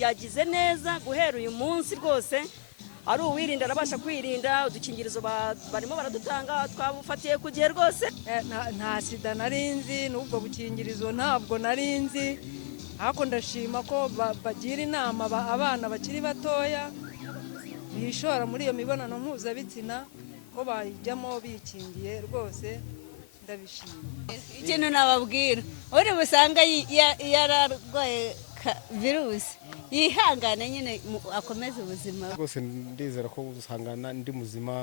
yagize neza guhera uyu munsi rwose ari uwirinda arabasha kwirinda udukingirizo barimo baradutanga twabufatiye ku gihe rwose nta sida narinzi n'ubwo bukingirizo ntabwo narinzi ariko ndashima ko bagira inama abana bakiri batoya bishora muri iyo mibonano mpuzabitsina ko bayijyamo bikingiye rwose ndabishima. Ikintu nababwira uri busanga yararwaye virusi yihangane nyine akomeze ubuzima rwose. Ndizera ko usangana ndi muzima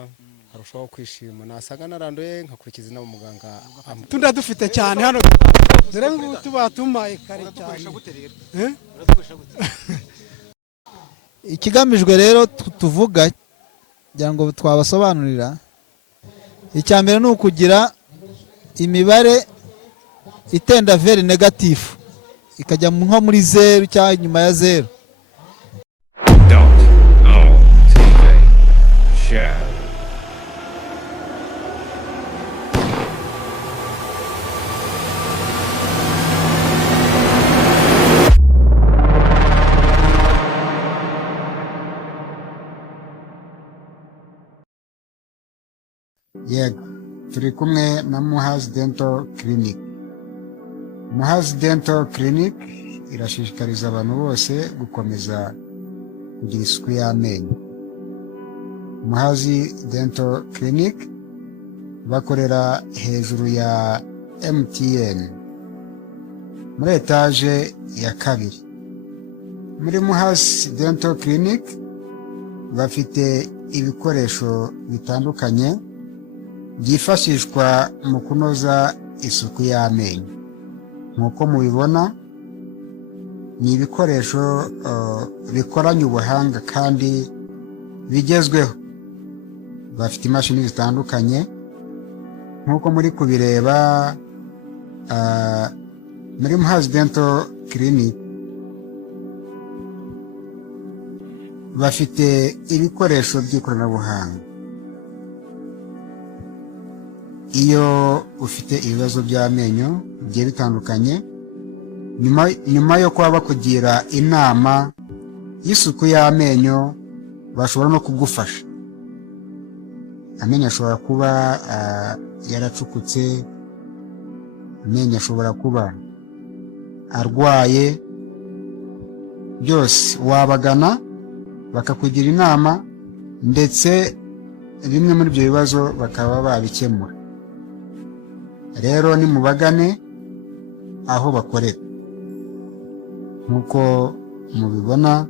arushaho kwishima, nasanga naranduye nkakurikiza inama muganga. Tunda dufite cyane hano dore ngo tuba tumaye kare cyane. Ikigamijwe rero tuvuga kugira ngo twabasobanurira, icya mbere ni ukugira imibare itenda veri negatifu ikajya nko muri 0 cyangwa nyuma ya 0. Yego, turi kumwe na Muhazi Dental Clinic. Muhazi Dental Clinic irashishikariza abantu bose gukomeza kugira isuku y'amenyo. Muhazi Dental Clinic bakorera hejuru ya MTN muri etaje ya 2. Muri Muhazi Dental Clinic bafite ibikoresho bitandukanye byifashishwa mu kunoza isuku y'amenyo. Nkuko mubibona ni ibikoresho bikoranye ubuhanga kandi bigezweho. Bafite imashini zitandukanye nkuko muri kubireba. Muri Muhazi Dental Clinic bafite ibikoresho by'ikoranabuhanga. Iyo ufite ibibazo by'amenyo bigiye bitandukanye, nyuma yo kuba bakugira inama y'isuku y'amenyo, bashobora no kugufasha. Amenyo ashobora kuba yaracukutse, amenyo ashobora kuba arwaye, byose wabagana bakakugira inama ndetse bimwe muri ibyo bibazo bakaba babikemura. Rero ni mubagane aho bakorera. Nkuko mubibona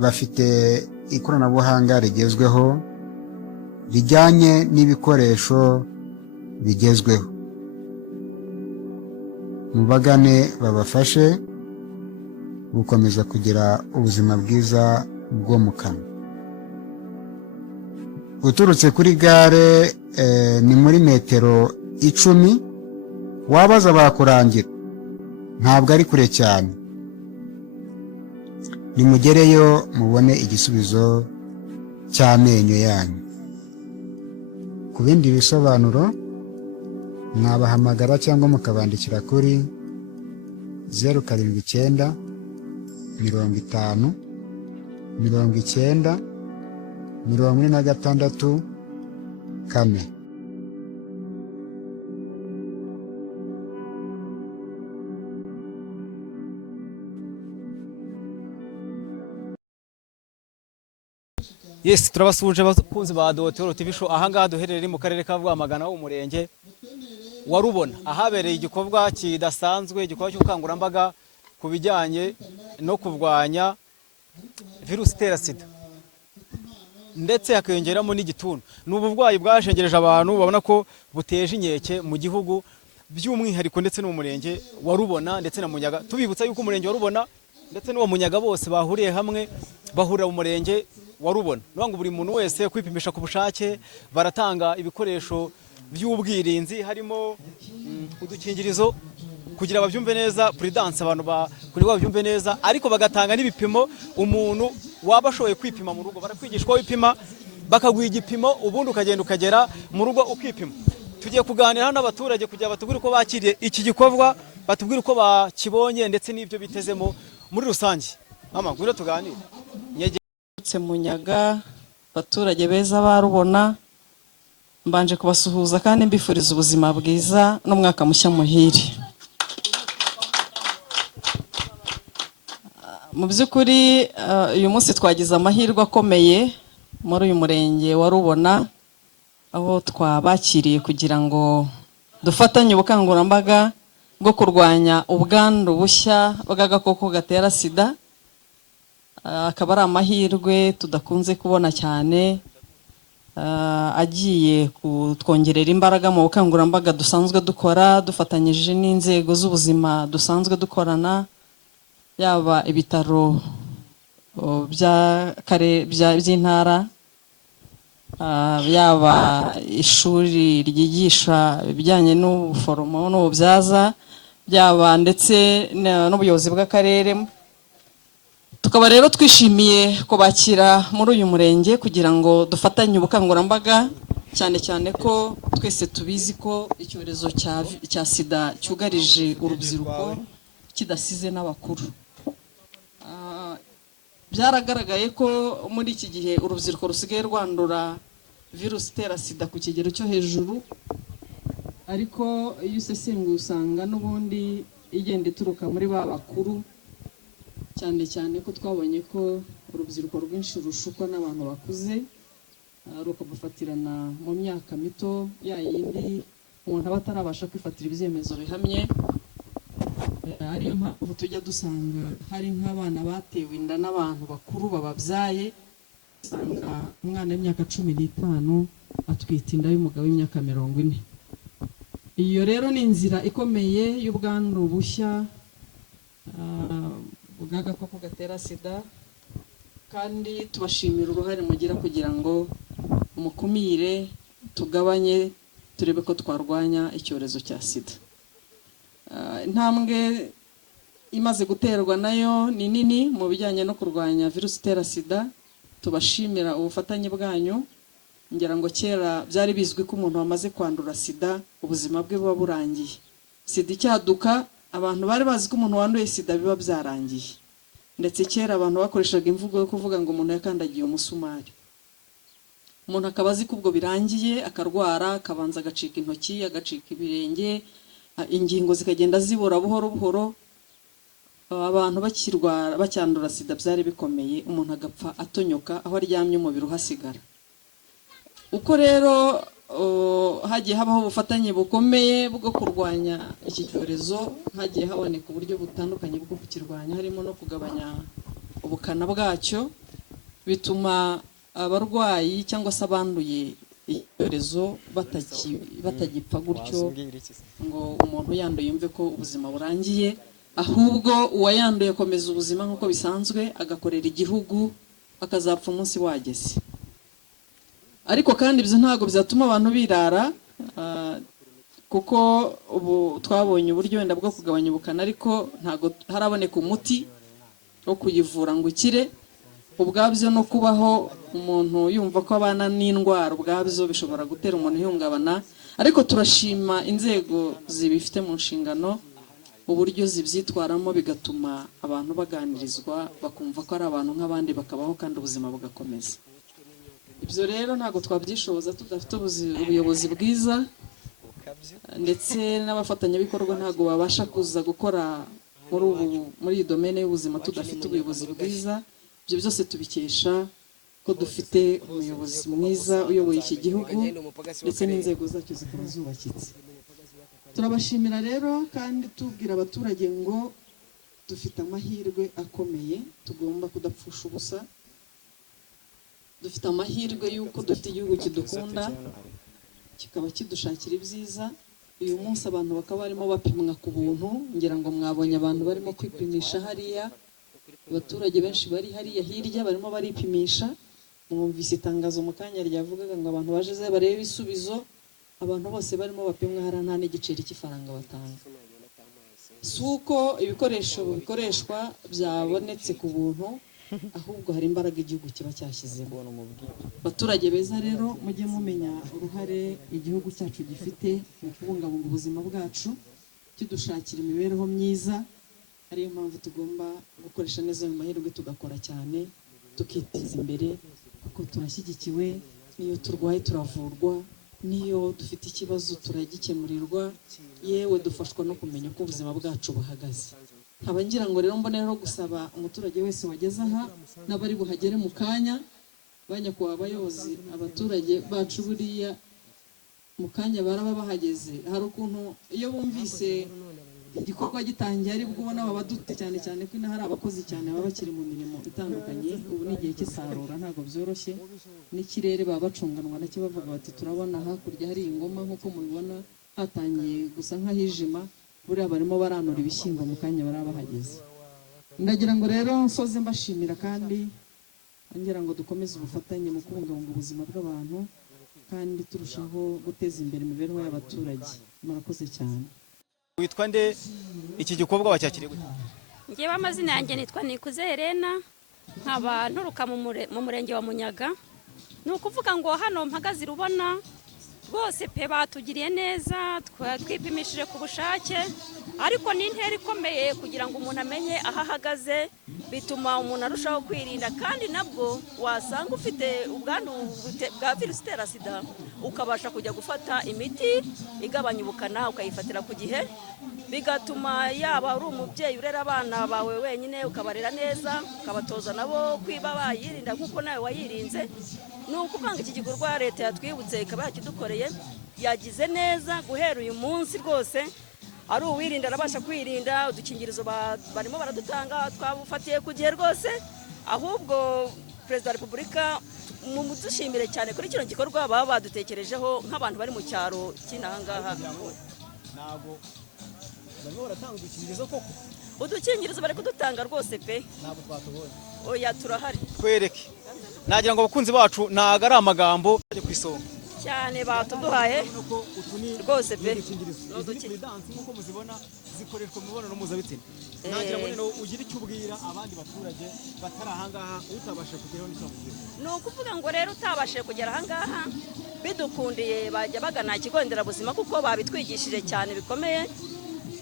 bafite ikoranabuhanga rigezweho bijyanye n'ibikoresho bigezweho. Mubagane babafashe gukomeza kugira ubuzima bwiza bwo mu kanwa. Uturutse kuri gare ni muri metero 10, wabaza bakurangira, ntabwo ari kure cyane. Nimugereyo mubone igisubizo cy'amenyo yanyu. Ku bindi bisobanuro mwabahamagara cyangwa mukabandikira kuri 079 50 90 46 4. Yes, turabasuje abakunzi ba Dotoro TV show. Ahangaha duherereye mu karere ka Rwamagana w'umurenge wa Rubona, ahabereye igikorwa kidasanzwe, igikorwa cy'ubukangurambaga ku bijyanye no kurwanya virusi itera sida ndetse hakiyongeramo n'igituntu. Ni ubuvwayi bwashengereje abantu, babona ko buteje inkeke mu gihugu, by'umwihariko ndetse no mu murenge wa Rubona ndetse na Munyaga. Tubibutsa yuko umurenge wa Rubona ndetse n'uwo Munyaga bose bahuriye hamwe, bahurira mu murenge wa Rubona. Nubwo buri muntu wese kwipimisha ku bushake, baratanga ibikoresho by'ubwirinzi harimo udukingirizo kugira babyumve neza, prudence abantu kuri babyumve neza, ariko bagatanga n'ibipimo. Umuntu waba ashoboye kwipima mu rugo barakwigishwa wipima, bakaguha igipimo, ubundi ukagenda ukagera mu rugo ukipima. Tugiye kuganira n'abaturage kugira batugure ko bakiriye iki gikorwa batubwire uko bakibonye ndetse n'ibyo bitezemo muri rusange. Mama ngwino tuganire. Nyegetse Munyaga, abaturage beza barubona, mbanje kubasuhuza kandi mbifuriza ubuzima bwiza n'umwaka mushya muhire. Mu by'ukuri uyu munsi twagize amahirwe akomeye muri uyu murenge wa Rubona, aho twabakiriye kugira ngo dufatanye ubukangurambaga bwo kurwanya ubwandu bushya bw'agakoko gatera sida. Akaba ari amahirwe tudakunze kubona cyane, agiye kutwongerera imbaraga mu bukangurambaga dusanzwe dukora dufatanyije n'inzego z'ubuzima dusanzwe dukorana, yaba ibitaro by'intara, yaba ishuri ryigisha ibijyanye n'ubuforomo n'ububyaza, byaba ndetse n'ubuyobozi bw'akarere. Tukaba rero twishimiye kubakira muri uyu murenge kugira ngo dufatanye ubukangurambaga, cyane cyane ko twese tubizi ko icyorezo cya sida cyugarije urubyiruko kidasize n'abakuru. Byaragaragaye ko muri iki gihe urubyiruko rusigaye rwandura virusi itera sida ku kigero cyo hejuru, ariko iyo usesenguye usanga n'ubundi igenda ituruka muri ba bakuru, cyane cyane ko twabonye ko urubyiruko rwinshi rushukwa n'abantu bakuze, rukabafatirana mu myaka mito, ya yindi umuntu aba atarabasha kwifatira ibyemezo bihamye. Ariyo mpamvu tujya dusanga hari nk'abana batewe inda n'abantu bakuru bababyaye, usanga umwana w'imyaka 15 atwita inda y'umugabo w'imyaka 40. Iyo rero ni inzira ikomeye y'ubwandu bushya bw'agakoko gatera sida, kandi tubashimira uruhare mugira kugira ngo mukumire, tugabanye, turebe ko twarwanya icyorezo cya sida. Intambwe imaze guterwa nayo ni nini mu bijyanye no kurwanya virusi itera sida. Tubashimira ubufatanye bwanyu. Ngira ngo kera byari bizwi ko umuntu wamaze kwandura sida ubuzima bwe buba burangiye. Sida icyaduka abantu bari bazi ko umuntu wanduye sida biba byarangiye, ndetse kera abantu bakoreshaga imvugo yo kuvuga ngo umuntu yakandagiye umusumari. Umuntu akaba azi ko ubwo birangiye, akarwara, akabanza agacika intoki, agacika ibirenge, ingingo zikagenda zibora buhoro buhoro. Abantu bacyandura sida byari bikomeye, umuntu agapfa atonyoka aho aryamye umubiri uhasigara. Uko rero hagiye habaho ubufatanye bukomeye bwo kurwanya iki cyorezo, hagiye haboneka uburyo butandukanye bwo kukirwanya, harimo no kugabanya ubukana bwacyo, bituma abarwayi cyangwa se abanduye icyorezo batagipfa gutyo ngo umuntu yanduye yumve ko ubuzima burangiye, ahubwo uwayanduye akomeza ubuzima nk'uko bisanzwe, agakorera igihugu, akazapfa umunsi wageze. Ariko kandi ibyo ntabwo bizatuma abantu birara, kuko ubu twabonye uburyo wenda bwo kugabanya ubukana, ariko ntabwo haraboneka umuti wo kuyivura ngo ukire. Ubwabyo no kubaho umuntu yumva ko abana n'indwara ubwabyo bishobora gutera umuntu ihungabana, ariko turashima inzego zibifite mu nshingano uburyo zibyitwaramo, bigatuma abantu baganirizwa, bakumva ko ari abantu nk'abandi, bakabaho kandi ubuzima bugakomeza. Ibyo rero ntabwo twabyishoboza tudafite ubuyobozi bwiza, ndetse n'abafatanyabikorwa ntabwo babasha kuza gukora muri iyi domene y'ubuzima tudafite ubuyobozi bwiza. Ibyo byose tubikesha ko dufite umuyobozi mwiza uyoboye iki gihugu, ndetse n'inzego zacyo zikaba zubakitse. Turabashimira rero kandi tubwira abaturage ngo dufite amahirwe akomeye, tugomba kudapfusha ubusa. Dufite amahirwe y'uko dufite igihugu kidukunda, kikaba kidushakira ibyiza. Uyu munsi abantu bakaba barimo bapimwa ku buntu, ngira ngo mwabonye abantu barimo kwipimisha hariya, abaturage benshi bari hariya hirya barimo baripimisha. Mwumvise itangazo mu kanya ryavugaga ngo abantu baje barebe ibisubizo, abantu bose barimo bapimwa, hari nta n'igiceri cy'ifaranga batanga. Si uko ibikoresho bikoreshwa byabonetse ku buntu, ahubwo hari imbaraga igihugu kiba cyashyizemo. Abaturage beza rero mujye mumenya uruhare igihugu cyacu gifite mu kubungabunga ubuzima bwacu, kidushakira imibereho myiza, ariyo mpamvu tugomba gukoresha neza ayo mahirwe tugakora cyane tukiteza imbere, kuko turashyigikiwe, niyo turwaye turavurwa, niyo dufite ikibazo turagikemurirwa, yewe dufashwa no kumenya uko ubuzima bwacu buhagaze. Nkaba ngira ngo rero mbonereho gusaba umuturage wese wageze aha n'abari buhagere mu kanya, banyakubahwa abayobozi, abaturage bacu buriya mu kanya baraba bahageze, hari ukuntu iyo bumvise igikorwa gitangiye ari bwo ubona baba badute cyane cyane ko hari abakozi cyane baba bakiri mu mirimo itandukanye. Ubu ni igihe cy'isarura, ntabwo byoroshye, n'ikirere baba bacunganwa nacyo bavuga bati turabona hakurya hari ingoma, nk'uko mubibona hatangiye gusa nk'ahijima, buriya barimo baranura ibishyimbo mu kanya baraba bahageze. Ndagira ngo rero nsoze mbashimira kandi ngira ngo dukomeze ubufatanye mu kubungabunga ubuzima bw'abantu kandi turushaho guteza imbere imibereho y'abaturage. Murakoze cyane. Witwa nde? Iki gikorwa wacyakiriye gute? Ngewe amazina yanjye nitwa Nikuze Helena, nkaba nturuka mu murenge wa Munyaga. Ni ukuvuga ngo hano mpagaze urubona rwose pe batugiriye neza, twipimishije ku bushake, ariko ni intera ikomeye kugira ngo umuntu amenye aho ahagaze, bituma umuntu arushaho kwirinda, kandi nabwo wasanga ufite ubwandu bwa virusi itera sida ukabasha kujya gufata imiti igabanya ubukana ukayifatira ku gihe, bigatuma yaba ari umubyeyi urera abana bawe wenyine ukabarera neza, ukabatoza nabo kwiba bayirinda nk'uko nawe wayirinze. Ni ukuvanga iki gikorwa leta yatwibutse ikaba yakidukoreye, yagize neza guhera uyu munsi rwose, ari uwirinda arabasha kwirinda, udukingirizo barimo baradutanga twabufatiye ku gihe rwose, ahubwo Perezida wa Repubulika mudushimire cyane kuri kino gikorwa baba badutekerejeho nk'abantu bari mu cyaro cy'inahangaha. Ntabwo barimo baratanga udukingirizo koko? Udukingirizo bari kudutanga rwose pe. Ntabwo twatubonye. Oya turahari. Twereke. Nagira ngo abakunzi bacu ntago ari amagambo ajye ku isonga cyane batuduhaye rwose pe. Nk'uko muzibona zikoreshwa mu mibonano mpuzabitsina. Nagira ngo rero ugire icyo ubwira abandi baturage batari ahangaha utabashe kugeraho n'icyo mubwira. Ni ukuvuga ngo rero utabashije kugera ahangaha bidukundiye bajya bagana ikigo nderabuzima kuko babitwigishije cyane bikomeye.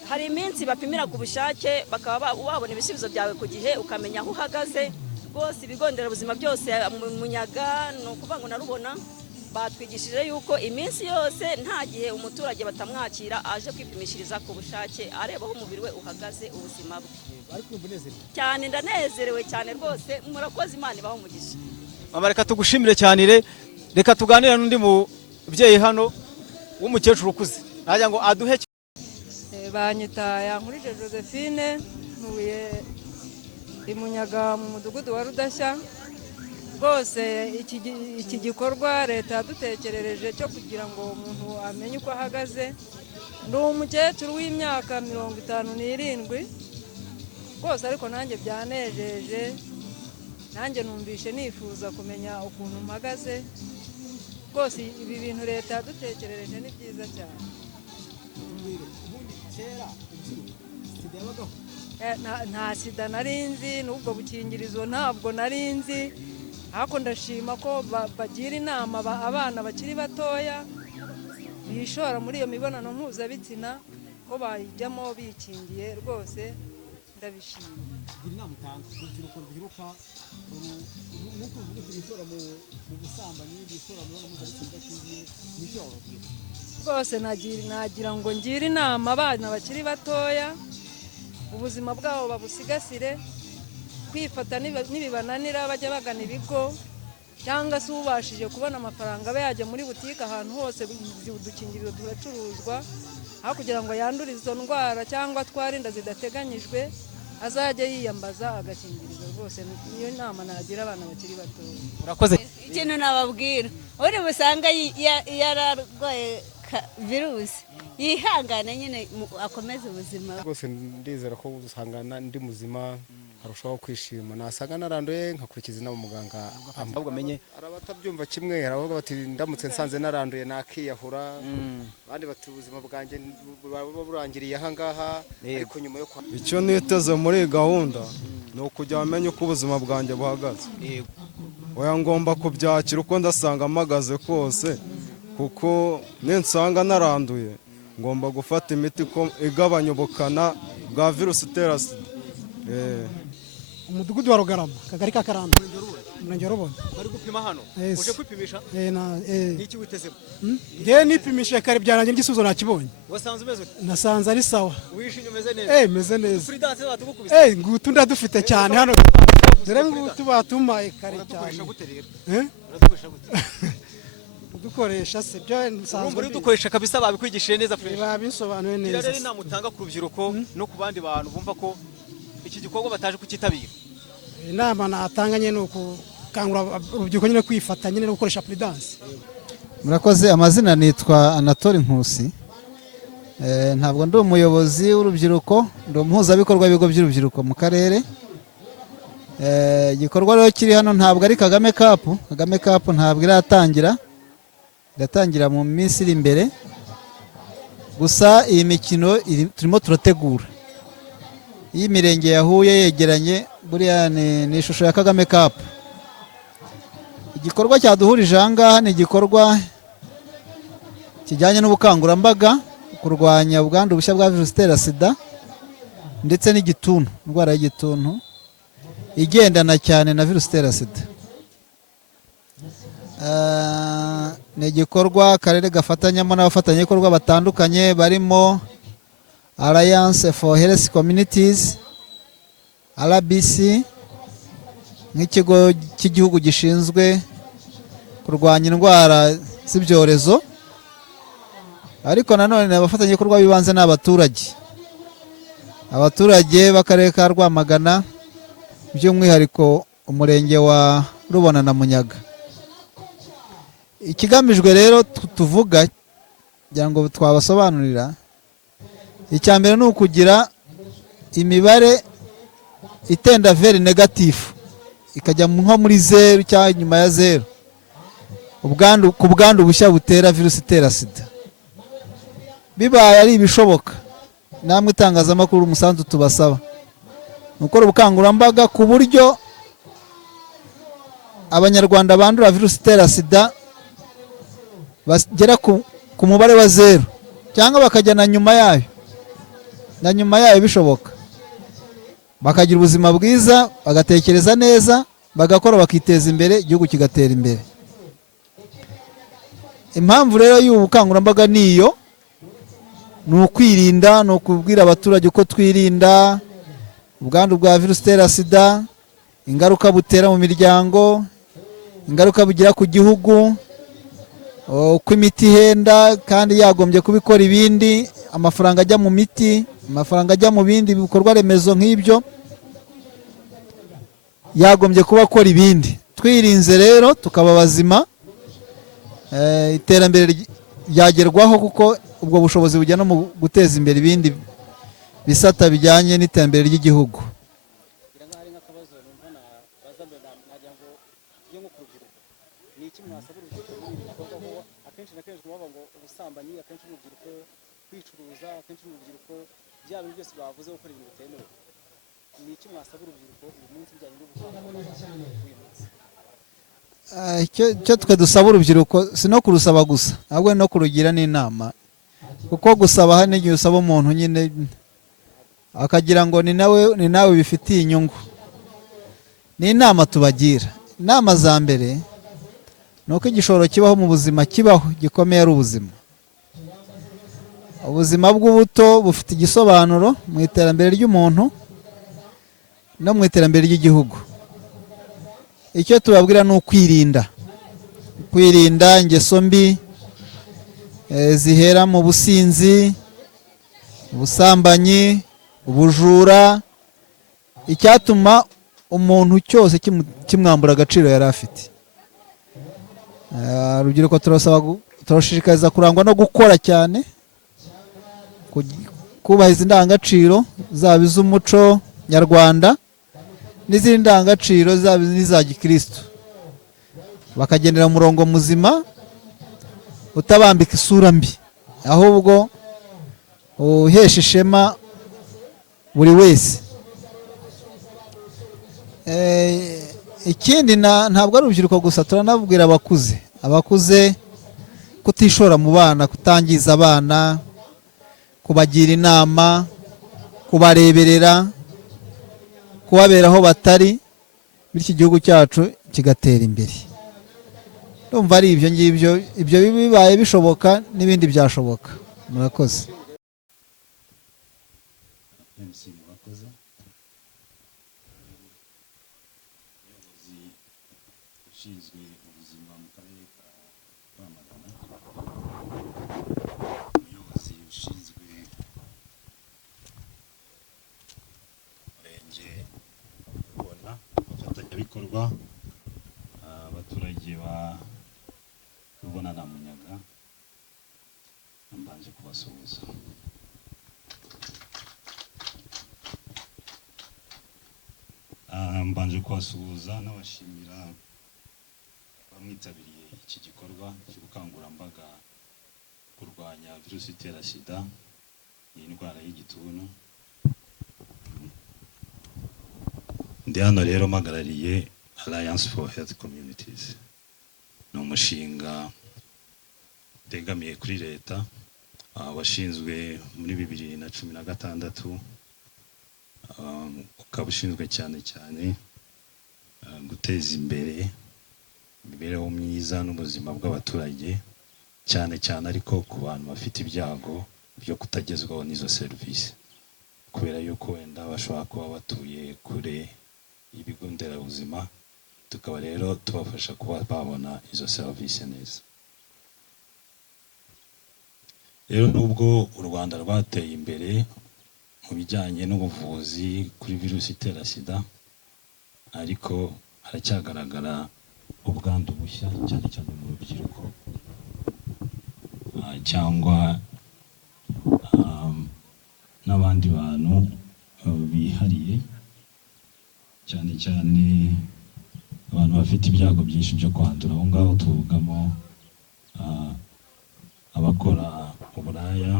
Hari iminsi bapimira ku bushake bakaba wabona ibisubizo byawe ku gihe ukamenya aho uhagaze. Rwose ibigo nderabuzima byose Munyaga ni ukuvuga ngo narubona batwigishije yuko iminsi yose nta gihe umuturage batamwakira aje kwipimishiriza ku bushake areba aho umubiri we uhagaze ubuzima bwe. Cyane ndanezerewe cyane rwose, murakoze, Imana ibaho umugisha. Mama reka tugushimire cyane, reka tuganire n'undi mubyeyi hano w'umukecuru ukuze, nagira ngo aduhe. Banyita Yankurije Josephine, ntuye i Munyaga mu mudugudu wa Rudashya. Rwose iki gikorwa leta yadutekerereje cyo kugira ngo umuntu amenye uko ahagaze. Ndi umukecuru w'imyaka 57 rwose, ariko nanjye byanejeje, nanjye numvishe nifuza kumenya ukuntu mpagaze. Rwose ibi bintu leta yadutekerereje ni byiza cyane. Nta sida narinzi, n'ubwo bukingirizo ntabwo narinzi, ariko ndashima ko bagira inama abana bakiri batoya bishora muri iyo mibonano mpuzabitsina ko bayijyamo bikingiye. Rwose ndabishima. Inama utanga urubyiruko rwiruka nk'uko uvuga ko bishora mu busambanyi, bishora mu mibonano mpuzabitsina, n'icyo wababwira? Rwose nagira ngo ngire inama abana bakiri batoya, ubuzima bwabo babusigasire, kwifata nibibananira bajya bagana ibigo, cyangwa se ubashije kubona amafaranga abe yajya muri butike ahantu hose udukingirizo turacuruzwa, aho kugira ngo yandure izo ndwara cyangwa twarinda zidateganyijwe azajya yiyambaza agakingirizo. Rwose niyo nama nagira abana bakiri batoya. Urakoze. Ikintu nababwira uri busanga yararwaye virusi yihangane nyine akomeze ubuzima. Rwose ndizera ko usangana ndi muzima arushaho kwishima, nasanga naranduye nkakurikiza inama muganga ahubwo amenye. Arabatabyumva kimwe, aravuga bati ndamutse nsanze naranduye nakiyahura, abandi bati ubuzima bwanjye burangiriye aha ngaha, ariko nyuma yo icyo niteze muri gahunda ni ukujya amenya uko ubuzima bwanjye buhagaze. Oya, ngomba kubyakira uko ndasanga mpagaze kose, kuko ninsanga naranduye ngomba gufata imiti igabanya ubukana bwa virusi itera sida. umudugudu wa Rugarama akagari ka Karanda umurenge wa Rubona. bari gupima hano uje kwipimisha n'iki witezemo? Ngewe nipimishije kare byarangiye igisubizo nakibonye. wasanze umeze ute? Nasanze ari sawa. wishimye umeze neza? meze neza. Prudence batugukubise? ngutu ndadufite cyane hano. dore ngutu batumaye kare cyane. uradukoresha gute rero? uradukoresha gute? dukoresha se byo nsanzwe muri dukoresha kabisa babikwigishije neza fresh. babisobanuye neza. rero inama utanga ku rubyiruko no ku bandi bantu bumva ko iki gikorwa bataje kukitabira. inama natanga nyine ukukangura urubyiruko nyine kwifata nyine no gukoresha Prudence. murakoze. amazina nitwa Anatole Nkusi. ntabwo ndi umuyobozi w'urubyiruko, ndi umuhuzabikorwa w'ibigo by'urubyiruko mu karere. igikorwa rero kiri hano ntabwo ari Kagame Cup. Kagame Cup ntabwo iratangira mu minsi iri imbere, gusa iyi mikino turimo turategura. iyi mirenge yahuye yegeranye buriya ni ishusho ya Kagame Cup. igikorwa cyaduhurije aha ngaha ni igikorwa kijyanye n'ubukangurambaga kurwanya ubwandu bushya bwa virusi itera sida ndetse n'igituntu, indwara y'igituntu igendana cyane na virusi itera sida. ni igikorwa akarere gafatanyamo n'abafatanyabikorwa batandukanye barimo Alliance for Health Communities, RBC nk'ikigo cy'igihugu gishinzwe kurwanya indwara z'ibyorezo, ariko nanone abafatanyabikorwa bibanze n'abaturage b'akarere ka Rwamagana, by'umwihariko umurenge wa Rubona na Munyaga. ikigamijwe rero tuvuga kugira ngo twabasobanurira, icya mbere ni ukugira imibare itenda veri negatifu ikajya nko muri 0 cyangwa nyuma ya 0 ku bwandu bushya butera virusi itera sida. bibaye ari ibishoboka, namwe itangazamakuru umusanzu tubasaba ni ukora ubukangurambaga ku buryo abanyarwanda bandura virusi itera sida bagera ku mubare wa 0 cyangwa bakajya na nyuma yayo bishoboka, bakagira ubuzima bwiza, bagatekereza neza, bagakora, bakiteza imbere, igihugu kigatera imbere. impamvu rero y'ubu bukangurambaga niyo, ni ukwirinda, ni ukubwira abaturage uko twirinda ubwandu bwa virusi itera sida, ingaruka butera mu miryango, ingaruka bugira ku gihugu, uko imiti ihenda kandi yagombye kubikora ibindi, amafaranga ajya mu miti, amafaranga ajya mu bindi bikorwa remezo nk'ibyo, yagombye kuba akora ibindi. Twirinze rero tukaba bazima, iterambere ryagerwaho, kuko ubwo bushobozi bujya no mu guteza imbere ibindi bisata bijyanye n'iterambere ry'igihugu. icyo twe dusaba urubyiruko si no kurusaba gusa, ahubwo no kurugira n'inama, kuko gusaba hari n'igihe usaba umuntu nyine akagira ngo ni nawe bifitiye inyungu. ni inama tubagira. inama za mbere ni uko igishoro kibaho mu buzima kibaho gikomeye ari ubuzima. ubuzima bw'ubuto bufite igisobanuro mu iterambere ry'umuntu no mu iterambere ry'igihugu. icyo tubabwira ni ukwirinda ingeso mbi zihera mu businzi, ubusambanyi, ubujura, icyatuma umuntu cyose kimwambura agaciro yari afite. urubyiruko turashishikariza kurangwa no gukora cyane, kubahiriza indangagaciro zaba iz'umuco nyarwanda n'izindi ndangagaciro zaba n'iza gikristo, bakagendera mu murongo muzima utabambika isura mbi, ahubwo uhesha ishema buri wese. ikindi ntabwo ari urubyiruko gusa, turanabwira abakuze kutishora mu bana, kutangiza abana, kubagira inama, kubareberera, kubabera aho batari, bityo igihugu cyacu kigatera imbere. Ndumva ari ibyo ngibyo, ibyo bibaye bishoboka n'ibindi byashoboka. Murakoze. ushinzwe ubuzima mu karere ka Rwamagana, umuyobozi ushinzwe umurenge kubona abafatanyabikorwa, abaturage ba Rubona na Munyaga, mbanje kubasuhuza. Mbanje kubasuhuza n'abashimira bamwitabiriye iki gikorwa cy'ubukangurambaga kurwanya virusi itera sida, iyi ndwara y'igituntu. Ndi hano rero mpagarariye Alliance for Health Communities. Ni umushinga utegamiye kuri leta washinzwe muri 2016, ukaba ushinzwe cyane cyane guteza imbere imibereho myiza n'ubuzima bw'abaturage, cyane cyane ariko ku bantu bafite ibyago byo kutagezwaho n'izo serivisi, kubera yuko wenda bashobora kuba batuye kure y'ibigo nderabuzima, tukaba rero tubafasha kuba babona izo serivisi neza. Rero nubwo u Rwanda rwateye imbere mu bijyanye n'ubuvuzi kuri virusi itera sida, ariko haracyagaragara ubwandu bushya cyane cyane mu rubyiruko, cyangwa n'abandi bantu bihariye, cyane cyane abantu bafite ibyago byinshi byo kwandura. Aho ngaho tuvugamo abakora uburaya,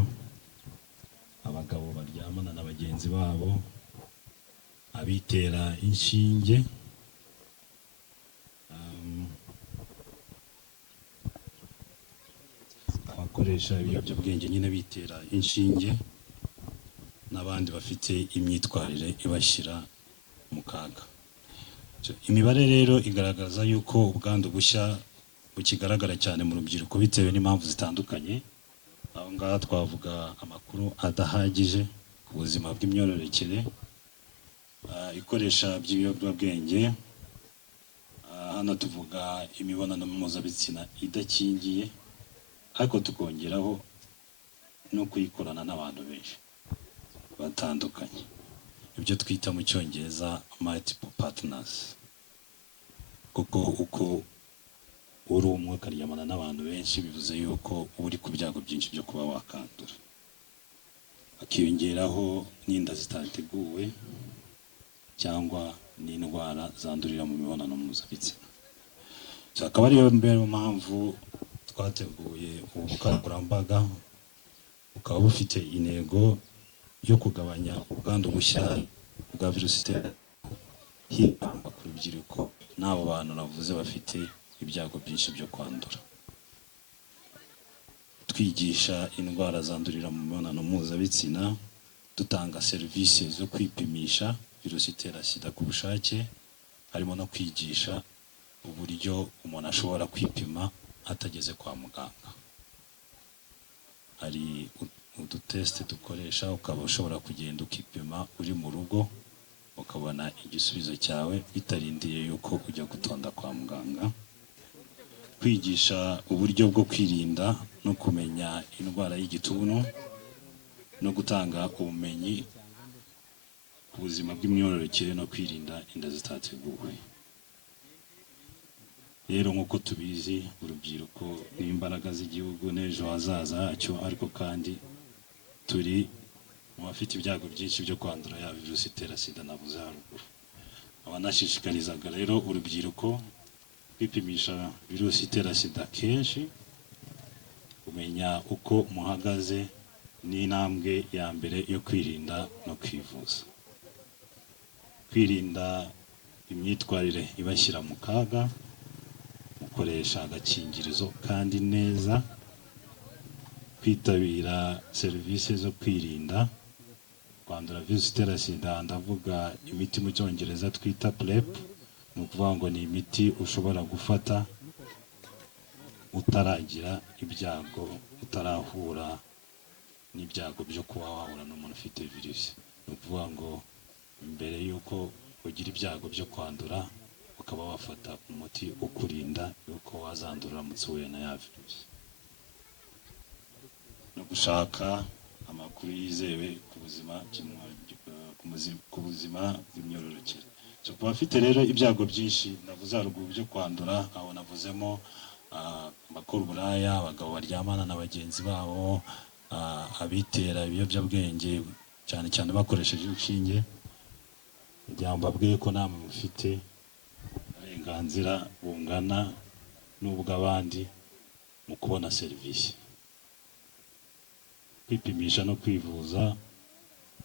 abagabo baryamana na bagenzi babo, abitera inshinge, abakoresha ibiyobyabwenge nyine bitera inshinge, n'abandi bafite imyitwarire ibashyira mu kaga. Imibare rero igaragaza yuko ubwandu bushya bukigaragara cyane mu rubyiruko bitewe n'impamvu zitandukanye. Aho ngaha twavuga amakuru adahagije ku buzima bw'imyororokere, ikoresha by'ibiyobyabwenge, hano tuvuga imibonano mpuzabitsina idakingiye, ariko tukongeraho no kuyikorana n'abantu benshi batandukanye, ibyo twita mu cyongereza multiple partners, kuko uko uri umwe ukaryamana n'abantu benshi bivuze yuko uri ku byago byinshi byo kuba wakandura. Akiyongeraho n'inda zitateguwe cyangwa n'indwara zandurira mu mibonano mpuzabitsina. Akaba ariyo mpamvu twateguye ubu bukangurambaga, bukaba bufite intego yo kugabanya ubwandu bushya bwa virusi itera hibandwa ku rubyiruko n'abo bantu navuze bafite ibyago byinshi byo kwandura. Twigisha indwara zandurira mu mibonano mpuzabitsina, dutanga serivisi zo kwipimisha virusi itera sida ku bushake, harimo no kwigisha uburyo umuntu ashobora kwipima atageze kwa muganga. Hari uduteste dukoresha, ukaba ushobora kugenda ukipima uri mu rugo, ukabona igisubizo cyawe bitarindiye yuko ujya gutonda kwa muganga. Kwigisha uburyo bwo kwirinda no kumenya indwara y'igituntu, no gutanga ubumenyi ku buzima bw'imyororokere no kwirinda inda zitateguwe. Rero nk'uko tubizi, urubyiruko n'imbaraga z'igihugu n'ejo hazaza hacyo, ariko kandi turi mu bafite ibyago byinshi byo kwandura ya virusi itera sida navuze haruguru. Abanashishikarizaga rero urubyiruko kwipimisha virusi itera sida kenshi, kumenya uko muhagaze n'intambwe ya mbere yo kwirinda no kwivuza. Kwirinda imyitwarire ibashyira mu kaga, mukoresha agakingirizo kandi neza, kwitabira serivisi zo kwirinda kwandura virusi itera sida. Ndavuga imiti mu cyongereza twita PrEP, ni ukuvuga ngo ni imiti ushobora gufata utaragira ibyago, utarahura n'ibyago byo kuba wahura n'umuntu ufite virusi. Ni ukuvuga ngo mbere y'uko ugira ibyago byo kwandura ukaba wafata umuti ukurinda yuko wazandura uramutse uhuye na ya virusi. No gushaka amakuru yizewe ku buzima bw'imyororokere. So kuba afite rero ibyago byinshi navuze haruguru byo kwandura, aho navuzemo abakora uburaya, abagabo baryamana na bagenzi babo, abitera ibiyobyabwenge cyane cyane bakoresheje inshinge. Kugira ngo mbabwiye ko namwe mufite uburenganzira bungana n'ubw'abandi mu kubona serivisi. Kwipimisha no kwivuza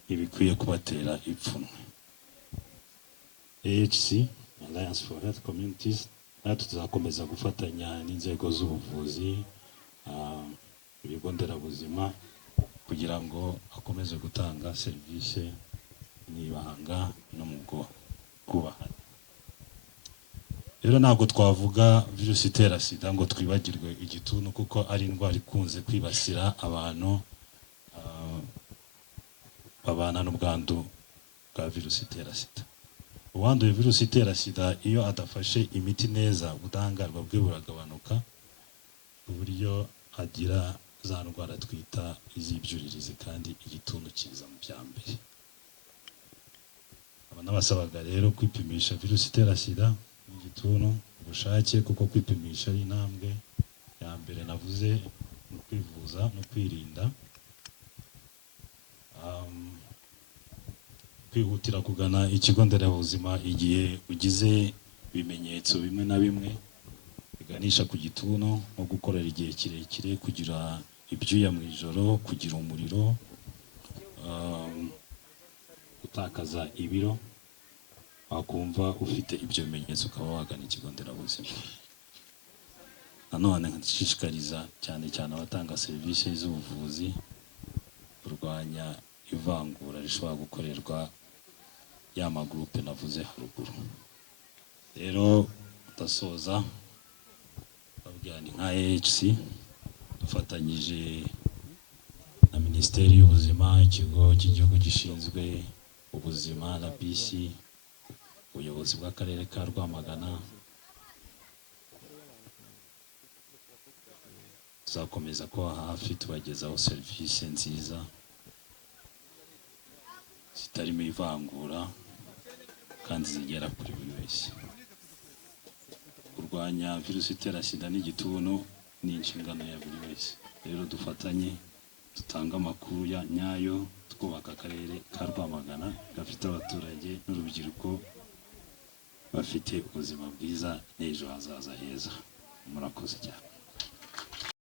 ntibikwiye kubatera ipfunwe. AHC, Alliance for Health Communities, natwe tuzakomeza gufatanya n'inzego z'ubuvuzi, ibigo nderabuzima, kugira ngo akomeze gutanga serivisi n'ibanga no mu kubahana. Rero ntabwo twavuga virusi itera sida ngo twibagirwe igituntu, kuko ari indwara ikunze kwibasira abantu babana n'ubwandu bwa virusi itera sida. Uwanduye virusi itera sida iyo adafashe imiti neza, ubudahangarwa bwe buragabanuka, uburyo agira za ndwara twita iz'ibyuririzi, kandi igituntu kiza mu bya mbere. Nabasabaga rero kwipimisha virusi itera sida n'igituntu ubushake, kuko kwipimisha ari intambwe ya mbere navuze mu kwivuza no kwirinda. Kwihutira kugana ikigo nderabuzima igihe ugize ibimenyetso bimwe na bimwe biganisha ku gituntu, nko gukorera igihe kirekire, kugira ibyuya mu ijoro, kugira umuriro, gutakaza ibiro. Wakumva ufite ibyo bimenyetso ukaba wagana ikigo nderabuzima. Nanone nkashishikariza cyane cyane abatanga serivisi z'ubuvuzi kurwanya ivangura rishobora gukorerwa ya magroupe navuze haruguru. Rero ndasoza babwira ni nka AHC dufatanyije na Minisiteri y'Ubuzima, ikigo cy'igihugu gishinzwe ubuzima RBC, ubuyobozi bw'akarere ka Rwamagana, tuzakomeza kuba hafi tubagezaho serivisi nziza zitarimo ivangura kandi zigera kuri buri wese. Kurwanya virusi itera sida n'igituntu ni inshingano ya buri wese. Rero dufatanye, dutanga amakuru ya nyayo, twubaka akarere ka Rwamagana gafite abaturage n'urubyiruko bafite ubuzima bwiza n'ejo hazaza heza. Murakoze cyane.